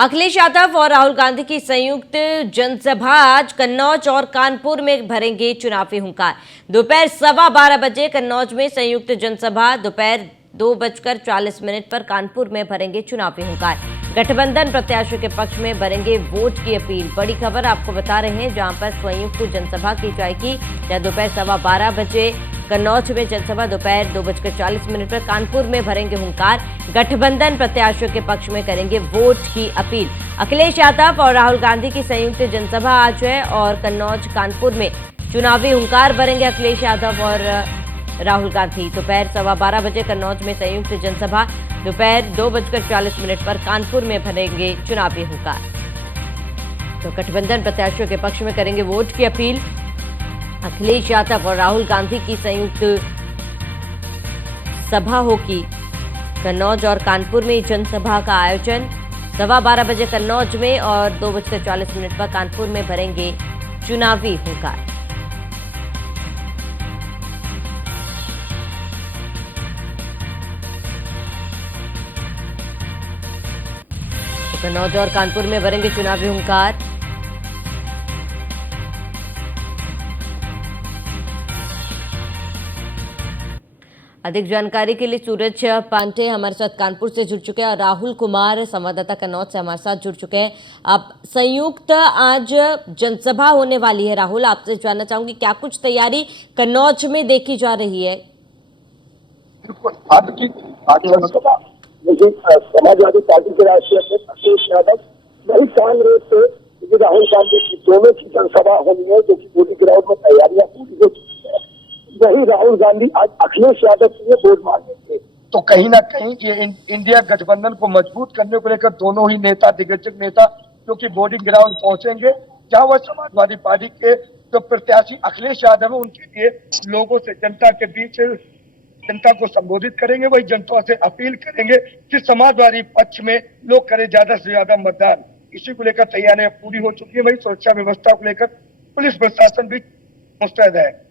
अखिलेश यादव और राहुल गांधी की संयुक्त जनसभा आज कन्नौज और कानपुर में भरेंगे चुनावी हुंकार। दोपहर 12:15 कन्नौज में संयुक्त जनसभा, दोपहर 2:40 पर कानपुर में भरेंगे चुनावी हुंकार। गठबंधन प्रत्याशियों के पक्ष में भरेंगे वोट की अपील। बड़ी खबर आपको बता रहे हैं, जहां पर संयुक्त जनसभा की जाएगी। जहां दोपहर 12:15 कन्नौज में जनसभा, दोपहर 2:40 पर कानपुर में भरेंगे हुंकार। गठबंधन प्रत्याशियों के पक्ष में करेंगे वोट की अपील। अखिलेश यादव और राहुल गांधी की संयुक्त जनसभा आज है और कन्नौज कानपुर में चुनावी हुंकार भरेंगे अखिलेश यादव और राहुल गांधी। दोपहर 12:15 कन्नौज में संयुक्त जनसभा, दोपहर 2:40 पर कानपुर में भरेंगे चुनावी हुंकार। तो गठबंधन प्रत्याशियों के पक्ष में करेंगे वोट की अपील। अखिलेश यादव और राहुल गांधी की संयुक्त सभा होगी कन्नौज और कानपुर में। जनसभा का आयोजन 12:15 कन्नौज में और 2:40 पर कानपुर में भरेंगे चुनावी हुंकार। कन्नौज और कानपुर में भरेंगे चुनावी हुंकार। अधिक जानकारी के लिए सूरज पांडे हमारे साथ कानपुर से जुड़ चुके हैं और राहुल कुमार संवाददाता कन्नौज से हमारे साथ जुड़ चुके हैं। अब संयुक्त आज जनसभा होने वाली है। राहुल, आपसे जानना चाहूंगी, क्या कुछ तैयारी कन्नौज में देखी जा रही है? समाजवादी पार्टी के राष्ट्रीय अध्यक्ष अखिलेश यादव वही कांग्रेस से राहुल गांधी की दोनों की जनसभा होनी है, जो कि पूरी ग्राउंड में तैयारियां पूरी हो चुकी है। वही राहुल गांधी आज अखिलेश यादव के लिए वोट मांगेंगे। तो कहीं ना कहीं ये इंडिया गठबंधन को मजबूत करने को लेकर दोनों ही नेता, दिग्गज नेता, जो कि वोटिंग ग्राउंड पहुंचेंगे, जहां वह समाजवादी पार्टी के जो प्रत्याशी अखिलेश यादव है उनके लिए लोगों से, जनता के बीच जनता को संबोधित करेंगे। वही जनता से अपील करेंगे कि समाजवादी पक्ष में लोग करें ज्यादा से ज्यादा मतदान। इसी को लेकर तैयारियां पूरी हो चुकी है। वही सुरक्षा व्यवस्था को लेकर पुलिस प्रशासन भी मुस्तैद है।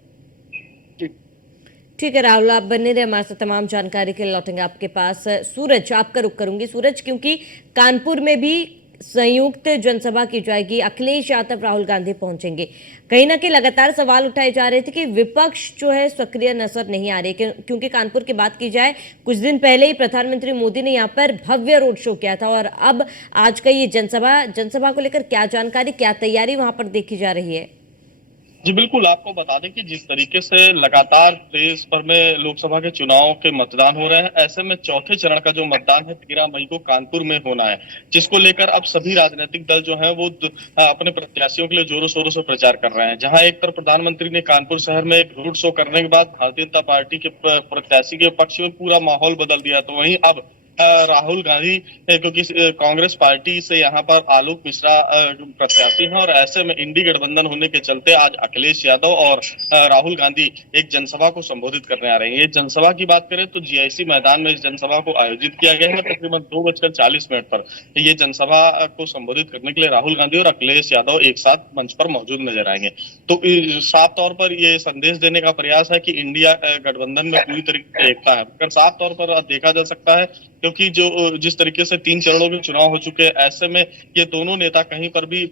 ठीक है राहुल, आप बने रहे हमारे साथ। तमाम जानकारी के लिए लौटेंगे आपके पास। सूरज, आपका रुख करूंगी। सूरज, क्योंकि कानपुर में भी संयुक्त जनसभा की जाएगी, अखिलेश यादव राहुल गांधी पहुंचेंगे। कहीं ना कहीं लगातार सवाल उठाए जा रहे थे कि विपक्ष जो है सक्रिय नजर नहीं आ रही, क्योंकि कानपुर की बात की जाए, कुछ दिन पहले ही प्रधानमंत्री मोदी ने यहाँ पर भव्य रोड शो किया था और अब आज का ये जनसभा को लेकर क्या जानकारी, क्या तैयारी वहां पर देखी जा रही है? जी बिल्कुल, आपको बता दें कि जिस तरीके से लगातार देश भर में लोकसभा के चुनाव के मतदान हो रहे हैं, ऐसे में चौथे चरण का जो मतदान है 13 मई को कानपुर में होना है, जिसको लेकर अब सभी राजनीतिक दल जो हैं वो अपने प्रत्याशियों के लिए जोरों शोरों से प्रचार कर रहे हैं। जहां एक तरफ प्रधानमंत्री ने कानपुर शहर में एक रोड शो करने के बाद भारतीय जनता पार्टी के प्रत्याशी के पक्ष में पूरा माहौल बदल दिया, तो वहीं अब राहुल गांधी, क्योंकि कांग्रेस पार्टी से यहाँ पर आलोक मिश्रा प्रत्याशी हैं और ऐसे में इंडी गठबंधन होने के चलते आज अखिलेश यादव और राहुल गांधी एक जनसभा को संबोधित करने आ रहे हैं। ये जनसभा की बात करें तो जीआईसी मैदान में इस जनसभा को आयोजित किया गया है। तकरीबन 2:40 पर ये जनसभा को संबोधित करने के लिए राहुल गांधी और अखिलेश यादव एक साथ मंच पर मौजूद नजर आएंगे। तो साफ तौर पर ये संदेश देने का प्रयास है कि इंडिया गठबंधन में पूरी तरीके से एकता है। अगर साफ तौर पर देखा जा सकता है, क्योंकि जो जिस तरीके से 3 चरणों में चुनाव हो चुके हैं, ऐसे में ये दोनों नेता कहीं पर भी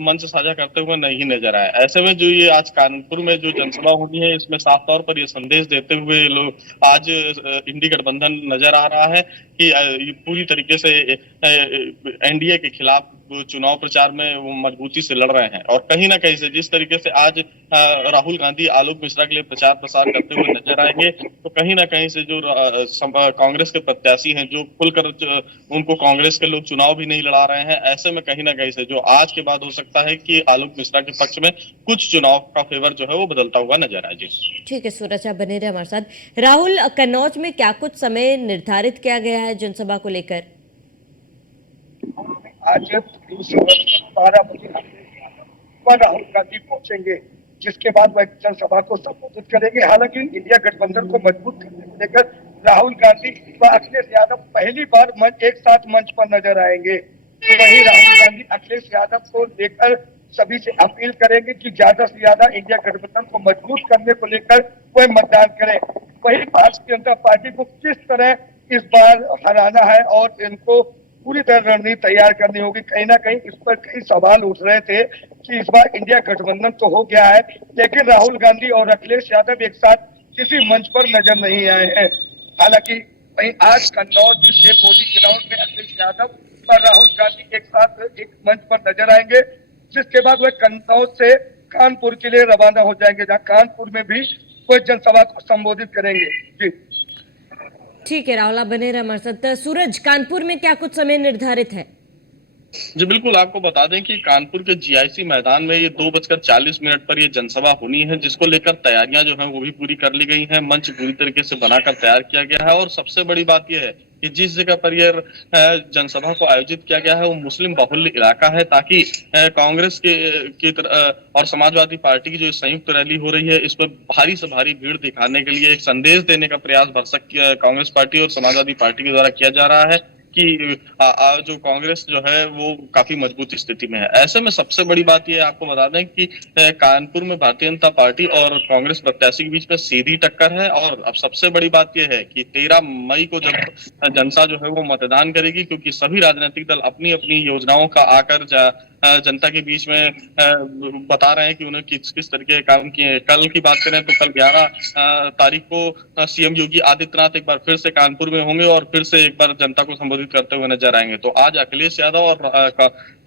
मंच साझा करते हुए नहीं नजर आए। ऐसे में जो ये आज कानपुर में जो जनसभा होनी है, इसमें साफ तौर पर ये संदेश देते हुए लोग आज इंडी गठबंधन नजर आ रहा है कि पूरी तरीके से एनडीए के खिलाफ चुनाव प्रचार में वो मजबूती से लड़ रहे हैं। और कहीं ना कहीं से जिस तरीके से आज राहुल गांधी आलोक मिश्रा के लिए प्रचार प्रसार करते हुए नजर आएंगे, तो कहीं ना कहीं से जो कांग्रेस के प्रत्याशी हैं, जो खुलकर उनको कांग्रेस के लोग चुनाव भी नहीं लड़ा रहे हैं, ऐसे में कहीं ना कहीं से जो आज के बाद हो सकता है कि आलोक मिश्रा के पक्ष में कुछ चुनाव का फेवर जो है वो बदलता हुआ नजर आए। जी ठीक है सूरज, आप बने रहे हमारे साथ। राहुल, कन्नौज में क्या कुछ समय निर्धारित किया गया है जनसभा को लेकर? आज 12 बजे राहुल गांधी पहुंचेंगे, जिसके बाद वह जनसभा को संबोधित करेंगे। हालांकि इंडिया गठबंधन को मजबूत करने को लेकर राहुल गांधी व अखिलेश यादव पहली बार एक साथ मंच पर नजर आएंगे। तो वही राहुल गांधी अखिलेश यादव को लेकर सभी से अपील करेंगे कि ज्यादा से ज्यादा इंडिया गठबंधन को मजबूत करने को लेकर वह मतदान करें। वही भारतीय जनता पार्टी को किस तरह इस बार हराना है और इनको पूरी तरह रणनीति तैयार करनी होगी। कहीं ना कहीं इस पर कई सवाल उठ रहे थे कि इस बार इंडिया गठबंधन तो हो गया है, लेकिन राहुल गांधी और अखिलेश यादव एक साथ किसी मंच पर नजर नहीं आए हैं। हालांकि वहीं आज कन्नौज से पोलिंग ग्राउंड में अखिलेश यादव और राहुल गांधी एक साथ एक मंच पर नजर आएंगे, जिसके बाद वह कन्नौज से कानपुर के लिए रवाना हो जाएंगे, जहां कानपुर में भी कोई जनसभा को संबोधित करेंगे। जी ठीक है राहुल, आप बने रहे हमारे साथ। सूरज, कानपुर में क्या कुछ समय निर्धारित है? जी बिल्कुल, आपको बता दें कि कानपुर के जीआईसी मैदान में ये 2:40 पर ये जनसभा होनी है, जिसको लेकर तैयारियां जो हैं वो भी पूरी कर ली गई हैं। मंच पूरी तरीके से बनाकर तैयार किया गया है और सबसे बड़ी बात यह है कि जिस जगह पर यह जनसभा को आयोजित किया गया है वो मुस्लिम बाहुल्य इलाका है, ताकि कांग्रेस और समाजवादी पार्टी की जो संयुक्त रैली हो रही है इसमें भारी से भारी भीड़ दिखाने के लिए एक संदेश देने का प्रयास भरसक कांग्रेस पार्टी और समाजवादी पार्टी के द्वारा किया जा रहा है कि जो कांग्रेस जो है वो काफी मजबूत स्थिति में है। ऐसे में सबसे बड़ी बात यह आपको बता दें कि कानपुर में भारतीय जनता पार्टी और कांग्रेस प्रत्याशी के बीच में सीधी टक्कर है। और अब सबसे बड़ी बात यह है कि 13 मई को जब जनता जो है वो मतदान करेगी, क्योंकि सभी राजनीतिक दल अपनी अपनी योजनाओं का आकर जनता के बीच में बता रहे हैं कि उन्हें किस किस तरह के काम किए। कल की बात करें तो कल 11 तारीख को सीएम योगी आदित्यनाथ एक बार फिर से कानपुर में होंगे और फिर से एक बार जनता को संबोधित करते हुए नजर आएंगे। तो आज अखिलेश यादव और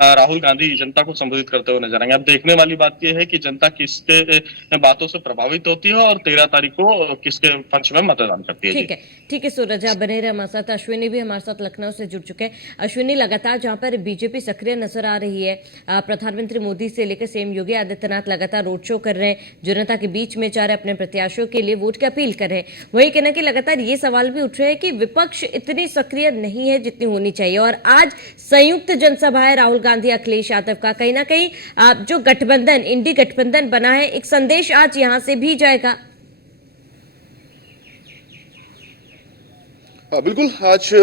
राहुल गांधी जनता को संबोधित करते हुए नजर आएंगे। अब देखने वाली बात यह है कि जनता किसके बातों से प्रभावित होती है और 13 तारीख को किसके पक्ष में मतदान करती है। ठीक है सूरज, आप बने रहे हमारे साथ। अश्विनी भी हमारे साथ लखनऊ से जुड़ चुके हैं। अश्विनी, लगातार जहां पर बीजेपी सक्रिय नजर आ रही है, प्रधानमंत्री मोदी से लेकर सीएम योगी आदित्यनाथ लगातार रोड शो कर रहे हैं, जनता के बीच में जा रहे, अपने प्रत्याशियों के लिए वोट की अपील कर रहे हैं। वही कहना कि लगातार ये सवाल भी उठ रहे हैं कि विपक्ष इतनी सक्रिय नहीं है जितनी होनी चाहिए, और आज संयुक्त जनसभा है राहुल गांधी अखिलेश यादव का। कहीं ना कहीं जो गठबंधन, इंडी गठबंधन बना है, एक संदेश आज यहां से भी जाएगा। बिल्कुल, आज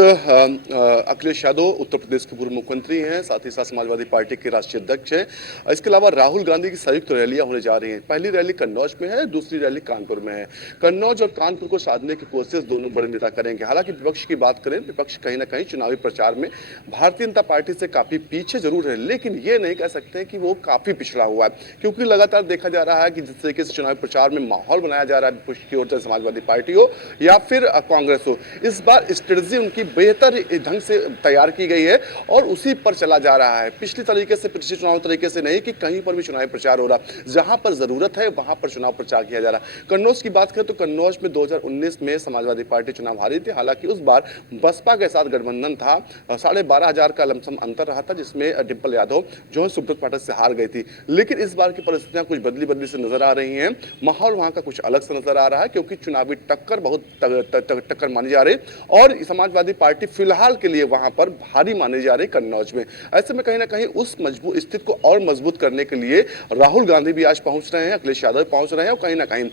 अखिलेश यादव उत्तर प्रदेश के पूर्व मुख्यमंत्री हैं, साथ ही साथ समाजवादी पार्टी के राष्ट्रीय अध्यक्ष हैं। इसके अलावा राहुल गांधी की संयुक्त रैलियां होने जा रही हैं। पहली रैली कन्नौज में है, दूसरी रैली कानपुर में है। कन्नौज और कानपुर को साधने की कोशिश दोनों बड़े नेता करेंगे। हालांकि विपक्ष की बात करें, विपक्ष कहीं ना कहीं चुनावी प्रचार में भारतीय जनता पार्टी से काफी पीछे जरूर है, लेकिन ये नहीं कह सकते कि वो काफी पिछड़ा हुआ है, क्योंकि लगातार देखा जा रहा है कि जिस तरीके से चुनावी प्रचार में माहौल बनाया जा रहा है विपक्ष की ओर से, समाजवादी पार्टी हो या फिर कांग्रेस हो, इस बार स्ट्रेटजी उनकी बेहतर ढंग से तैयार की गई है और उसी पर चला जा रहा है। पिछले पिछले चुनाव तरीके से नहीं कि कहीं पर भी चुनावी प्रचार हो रहा, जहां पर जरूरत है वहां पर चुनाव प्रचार किया जा रहा है। कन्नौज की बात करें तो कन्नौज में 2019 में समाजवादी पार्टी चुनाव हारी थी। हालांकि उस बार बसपा के साथ गठबंधन था, 12,500 का लमसम अंतर रहा था, जिसमें डिंपल यादव जो है सुब्रत पाठक से हार गई थी। लेकिन इस बार की परिस्थितियां कुछ बदली से नजर आ रही हैं। माहौल वहां का कुछ अलग से नजर आ रहा है, क्योंकि चुनावी टक्कर बहुत टक्कर मानी जा रही और समाजवादी पार्टी फिलहाल के लिए वहां पर भारी मानी जा रही कन्नौज में। ऐसे में कहीं ना कहीं उस मजबूत स्थिति को और मजबूत करने के लिए राहुल गांधी भी आज पहुंच रहे हैं, अखिलेश यादव पहुंच रहे हैं और कहीं ना कहीं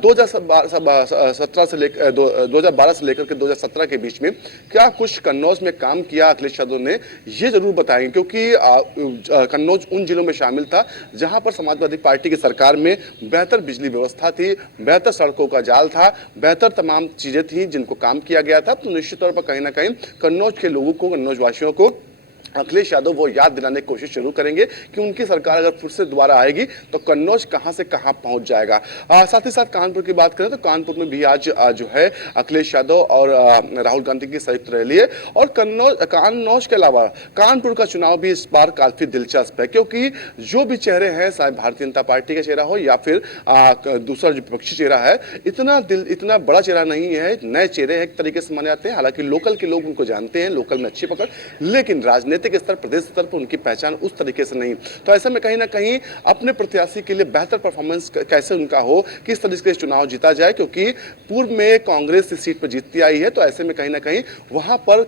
2012 से लेकर के 2017 के बीच में क्या कुछ कन्नौज में काम किया अखिलेश यादव ने, ये जरूर बताएंगे, क्योंकि कन्नौज उन जिलों में शामिल था जहां पर समाजवादी पार्टी की सरकार में बेहतर बिजली व्यवस्था थी, बेहतर सड़कों का जाल था, बेहतर तमाम चीजें थी जिनको काम किया गया था। तो निश्चित तौर पर कहीं ना कहीं कन्नौज के लोगों को, कन्नौज वासियों को अखिलेश यादव वो याद दिलाने की कोशिश जरूर करेंगे कि उनकी सरकार अगर फिर से दोबारा आएगी तो कन्नौज कहां से कहां पहुंच जाएगा। साथ ही साथ कानपुर की बात करें तो कानपुर में भी आज जो है अखिलेश यादव और राहुल गांधी की संयुक्त रैली है। और कन्नौज के अलावा कानपुर का चुनाव भी इस बार काफी दिलचस्प है, क्योंकि जो भी चेहरे हैं, चाहे भारतीय जनता पार्टी का चेहरा हो या फिर दूसरा जो विपक्षी चेहरा है, इतना बड़ा चेहरा नहीं है, नए चेहरे एक तरीके से माने जाते हैं। हालांकि लोकल के लोग उनको जानते हैं, लोकल में अच्छी पकड़, लेकिन राजनीतिक स्तर, प्रदेश स्तर पर उनकी पहचान उस तरीके से नहीं। तो ऐसे में कहीं ना कहीं अपने प्रत्याशी के लिए बेहतर परफॉर्मेंस कैसे उनका हो, किस तरीके से चुनाव जीता जाए, क्योंकि पूर्व में कांग्रेस इस सीट पर जीतती आई है। तो ऐसे में कहीं ना कहीं वहां पर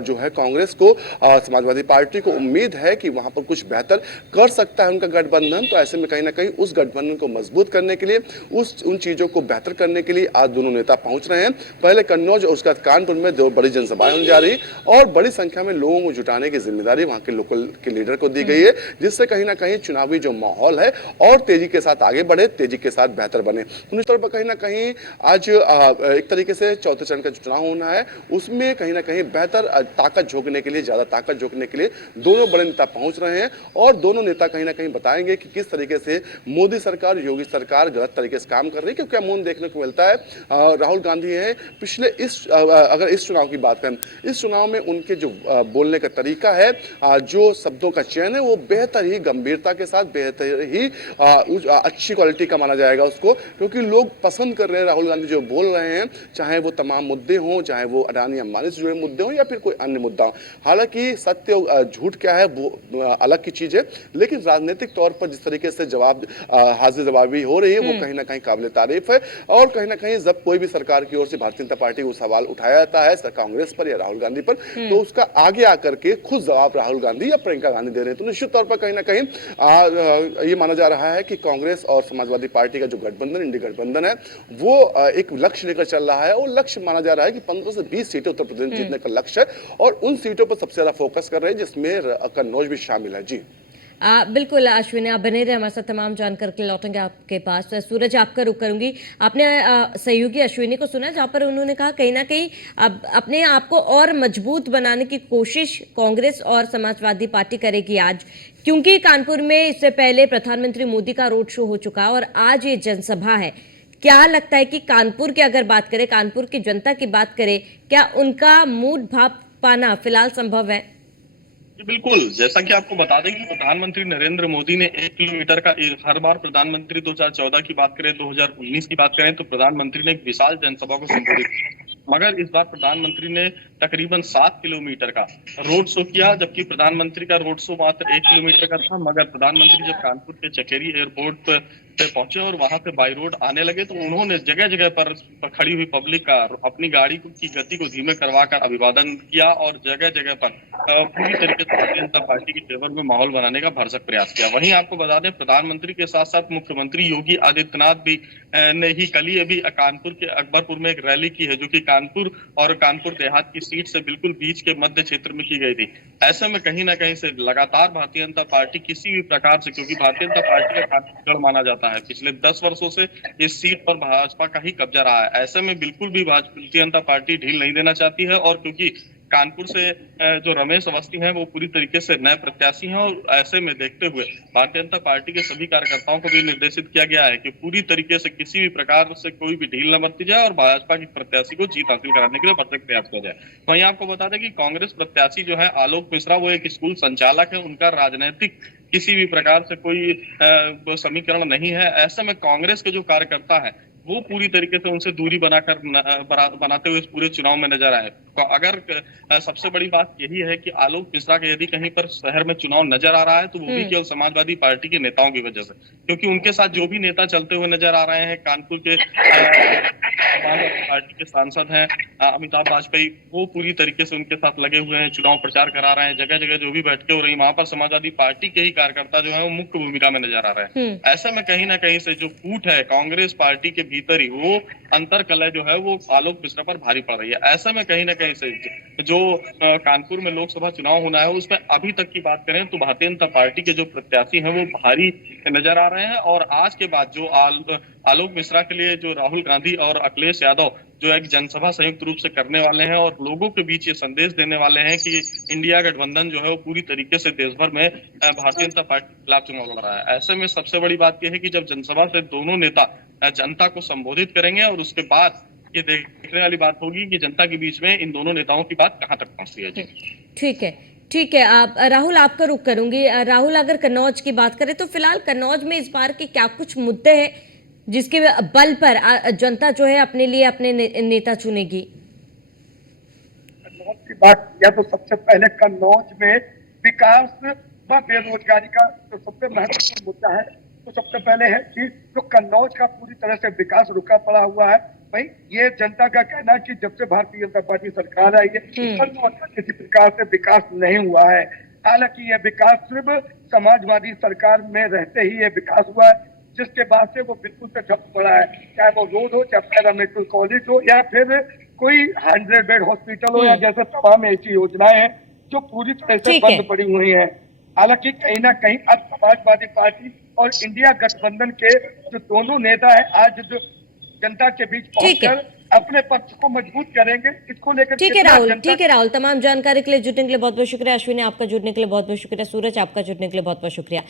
जो है कांग्रेस को, समाजवादी पार्टी को उम्मीद है कि वहां पर कुछ बेहतर कर सकता है उनका गठबंधन। तो ऐसे में कहीं ना कहीं उस गठबंधन को मजबूत करने के लिए, उन चीजों को बेहतर करने के लिए आज दोनों नेता पहुंच रहे हैं। पहले कन्नौज और उसके बाद कानपुर में दो बड़ी जनसभाएं होने जा रही और बड़ी संख्या में लोगों को जुटाने की जिम्मेदारी जिम्मेदारी वहाँ के लोकल के लीडर को दी गई है, जिससे कहीं ना कहीं चुनावी जो माहौल है और तेजी के साथ आगे बढ़े, तेजी के साथ बेहतर बने। निश्चित तौर पर कहीं ना कहीं आज एक तरीके से चौथे चरण का जो चुनाव होना है उसमें कहीं ना कहीं बेहतर ताकत झोंकने के लिए, ज्यादा ताकत झोंकने के लिए दोनों बड़े नेता पहुंच रहे हैं और दोनों नेता कहीं ना कहीं बताएंगे कि किस तरीके से मोदी सरकार, योगी सरकार गलत तरीके से काम कर रही है। क्योंकि अमूमन देखने को मिलता है राहुल गांधी है पिछले अगर इस चुनाव की बात करें, इस चुनाव में उनके जो बोलने का तरीका है, जो शब्दों का चयन है वो बेहतर ही गंभीरता के साथ, बेहतर ही अच्छी क्वालिटी का माना जाएगा उसको, क्योंकि लोग पसंद कर रहे हैं राहुल गांधी जो बोल रहे हैं, चाहे वो तमाम मुद्दे हों, चाहे वो अडानी अंबानी से जुड़े मुद्दे हों या फिर कोई अन्य मुद्दा हो। हालांकि सत्य झूठ क्या है वो अलग की चीज है, लेकिन राजनीतिक तौर पर जिस तरीके से जवाब हाजिर जवाबी हो रही है वो कहीं ना कहीं काबिल तारीफ है। और कहीं ना कहीं जब कोई भी सरकार की ओर से भारतीय जनता पार्टी को सवाल उठाया जाता है कांग्रेस पर या राहुल गांधी पर, तो उसका आगे आकर के खुद जवाब राहुल गांधी या प्रियंका गांधी दे रहे हैं। तो निश्चित तौर पर कहीं ना कहीं ये माना जा रहा है कि कांग्रेस और समाजवादी पार्टी का जो गठबंधन, इंडी गठबंधन है, वो एक लक्ष्य लेकर चल रहा है और लक्ष्य माना जा रहा है कि 15 से 20 सीटें उत्तर प्रदेश जीतने का लक्ष्य है और उन सीटों पर सबसे ज्यादा फोकस कर रहे हैं जिसमें कन्नौज भी शामिल है। जी बिल्कुल अश्विनी, आप बने रहे हमारे साथ, तमाम जानकर के लौटेंगे आपके पास। तो सूरज, आपका रुख करूंगी। आपने सहयोगी अश्विनी को सुना जहां पर उन्होंने कहा कहीं ना कहीं अपने आप को और मजबूत बनाने की कोशिश कांग्रेस और समाजवादी पार्टी करेगी आज, क्योंकि कानपुर में इससे पहले प्रधानमंत्री मोदी का रोड शो हो चुका और आज ये जनसभा है। क्या लगता है कि कानपुर की अगर बात करें, कानपुर की जनता की बात करें, क्या उनका मूड भाप पाना फिलहाल संभव है? बिल्कुल, जैसा कि आपको बता दें कि प्रधानमंत्री नरेंद्र मोदी ने 1 किलोमीटर का, हर बार प्रधानमंत्री 2014 की बात करें, 2019 की बात करें तो प्रधानमंत्री ने एक विशाल जनसभा को संबोधित किया, मगर इस बार प्रधानमंत्री ने तकरीबन 7 किलोमीटर का रोड शो किया, जबकि प्रधानमंत्री का रोड शो मात्र 1 किलोमीटर का था। मगर प्रधानमंत्री जब कानपुर के चकेरी एयरपोर्ट पे पहुंचे और वहां से बाई रोड आने लगे तो उन्होंने जगह जगह पर खड़ी हुई पब्लिक का अपनी गाड़ी की गति को धीमे करवाकर अभिवादन किया और जगह जगह पर पूरी तरीके से भारतीय जनता पार्टी के फेवर में माहौल बनाने का भरसक प्रयास किया। वहीं आपको बता दें, प्रधानमंत्री के साथ साथ मुख्यमंत्री योगी आदित्यनाथ भी ने ही कल ही अभी कानपुर के अकबरपुर में एक रैली की है, जो कि कानपुर और कानपुर देहात की सीट से बिल्कुल बीच के मध्य क्षेत्र में की गई थी। ऐसे में कहीं ना कहीं से लगातार भारतीय जनता पार्टी किसी भी प्रकार से, क्योंकि भारतीय जनता पार्टी का काफी गढ़ माना जाता है, पिछले 10 वर्षों से इस सीट पर भाजपा का ही कब्जा रहा है। ऐसे में बिल्कुल भी भारतीय जनता पार्टी ढील नहीं देना चाहती है और क्योंकि कानपुर से जो रमेश अवस्थी हैं वो पूरी तरीके से नए प्रत्याशी हैं और ऐसे में देखते हुए भारतीय जनता पार्टी के सभी कार्यकर्ताओं को भी निर्देशित किया गया है कि पूरी तरीके से किसी भी प्रकार से कोई भी ढील न बरती जाए और भाजपा की प्रत्याशी को जीत हासिल कराने के लिए भरसक प्रयास किया जाए। वहीं आपको बता दें कि कांग्रेस प्रत्याशी जो है आलोक मिश्रा, वो एक स्कूल संचालक है, उनका राजनीतिक किसी भी प्रकार से कोई समीकरण नहीं है। ऐसे में कांग्रेस के जो कार्यकर्ता है वो पूरी तरीके से उनसे दूरी बनाते हुए इस पूरे चुनाव में नजर आए। तो अगर सबसे बड़ी बात यही है कि आलोक मिश्रा के यदि कहीं पर शहर में चुनाव नजर आ रहा है तो वो भी केवल समाजवादी पार्टी के नेताओं की वजह से, क्योंकि उनके साथ जो भी नेता चलते हुए नजर आ रहे हैं, कानपुर के पार्टी के सांसद हैं अमिताभ वाजपेयी, वो पूरी तरीके से उनके साथ लगे हुए हैं, चुनाव प्रचार करा रहे हैं। जगह जगह जो भी बैठकें हो रही, वहां पर समाजवादी पार्टी के ही कार्यकर्ता जो है वो मुख्य भूमिका में नजर आ रहे हैं। ऐसे में कहीं ना कहीं से जो फूट है कांग्रेस पार्टी के भीतर ही, वो अंतर कलह जो है वो आलोक मिश्रा पर भारी पड़ रही है। ऐसे में कहीं ना कहीं से जो कानपुर में लोकसभा चुनाव होना है उसमें अभी तक की बात करें तो भारतीय जनता पार्टी के जो प्रत्याशी हैं वो भारी नजर आ रहे हैं। और आज के बाद जो आलोक मिश्रा के लिए जो राहुल गांधी और अखिलेश यादव जो एक जनसभा संयुक्त रूप से करने वाले हैं और लोगों के बीच ये संदेश देने वाले हैं कि इंडिया गठबंधन जो है वो पूरी तरीके से देश भर में भारतीय जनता पार्टी के खिलाफ चुनाव लड़ रहा है। ऐसे में सबसे बड़ी बात यह है कि जब जनसभा से दोनों नेता जनता को संबोधित करेंगे और उसके बाद ये देखने वाली बात होगी कि जनता के बीच में इन दोनों नेताओं की बात कहां तक पहुंचती है। जी ठीक है। आप राहुल, आपका रुख करूंगी। राहुल, अगर कन्नौज की बात करें तो फिलहाल कन्नौज में इस बार के क्या कुछ मुद्दे हैं जिसके बल पर जनता जो है अपने लिए अपने नेता चुनेगी? कन्नौज की बात किया तो सबसे पहले कन्नौज में विकास व बेरोजगारी का जो सबसे महत्वपूर्ण मुद्दा है, तो सबसे पहले है कि जो कन्नौज का पूरी तरह से विकास रुका पड़ा हुआ है। भाई ये जनता का कहना है कि जब से भारतीय जनता पार्टी सरकार आई है कन्नौज का किसी प्रकार से विकास नहीं हुआ है। हालांकि ये विकास सिर्फ समाजवादी सरकार में रहते ही ये विकास हुआ है, जिसके बाद से वो बिल्कुल से ठप पड़ा है। चाहे वो रोड हो, चाहे पैरामेडिकल कॉलेज हो, या फिर कोई 100 बेड हॉस्पिटल हो, या जैसे तमाम ऐसी योजनाएं हैं जो पूरी तरह से ठीक है। बंद पड़ी हुई है। हालांकि कहीं ना कहीं अब समाजवादी पार्टी और इंडिया गठबंधन के जो दोनों नेता है आज जो जनता के बीच ठीक है। पहुंचकर अपने पक्ष को मजबूत करेंगे, इसको लेकर ठीक है कितना राहुल, जनता ठीक है राहुल, तमाम जानकारी के लिए जुड़ने के लिए बहुत बहुत शुक्रिया। अश्विनी आपका जुड़ने के लिए बहुत बहुत शुक्रिया। सूरज आपका जुड़ने के लिए बहुत बहुत शुक्रिया।